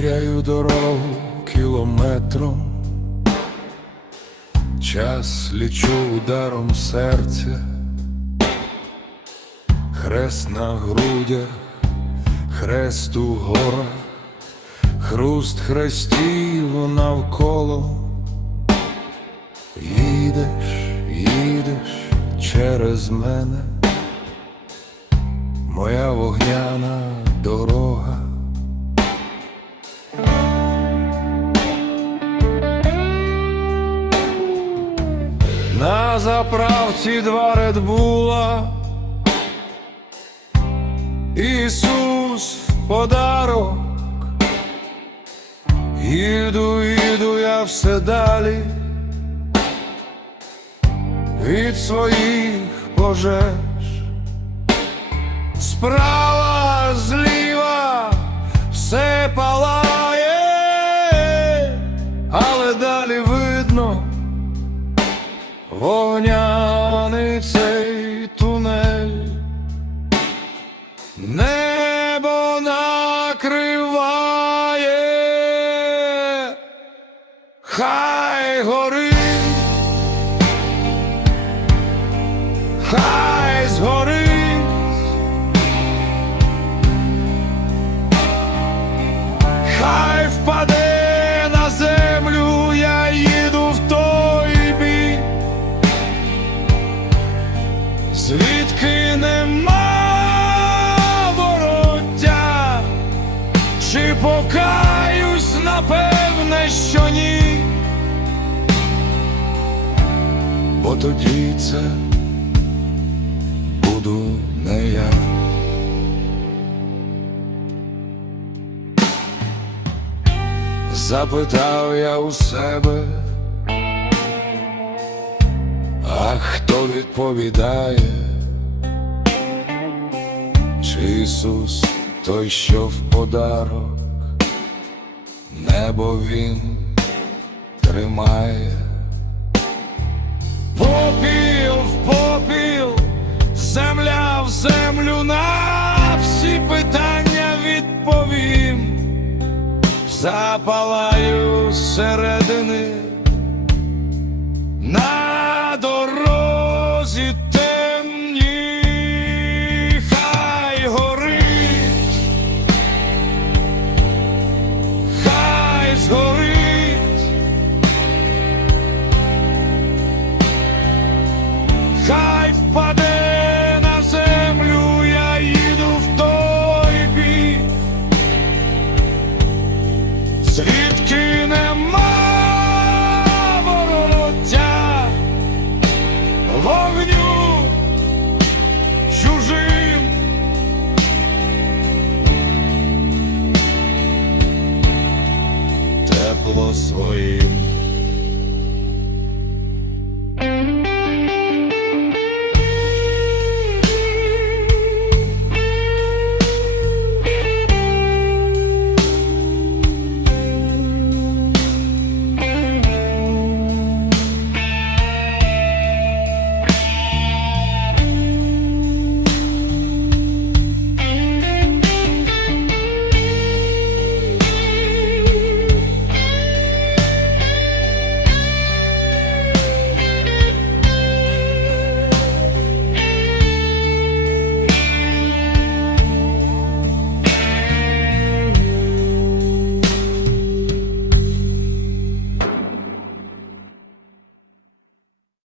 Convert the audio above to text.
цією дорогу кілометром, час лічу ударом серця, хрест на грудях, хрест у горах, хруст хрестів навколо. Їдеш, їдеш через мене, моя вогняна дорога. Заправці два редбула, Ісус в подарок, іду, іду я все далі від своїх пожеж, справа, небо накриває, хай горить. Хай згорить, хай впаде на землю, я їду в той звідки чи покаюсь, напевне, що ні, бо тоді це буду не я. Запитав я у себе, а хто відповідає, чи Ісус той, що в подарок, небо Він тримає. Попіл в попіл, земля в землю на всі питання відповім, запалаю зсередини впаде на землю, я їду в той бік, звідки нема вороття вогню чужим. Тепло своїм.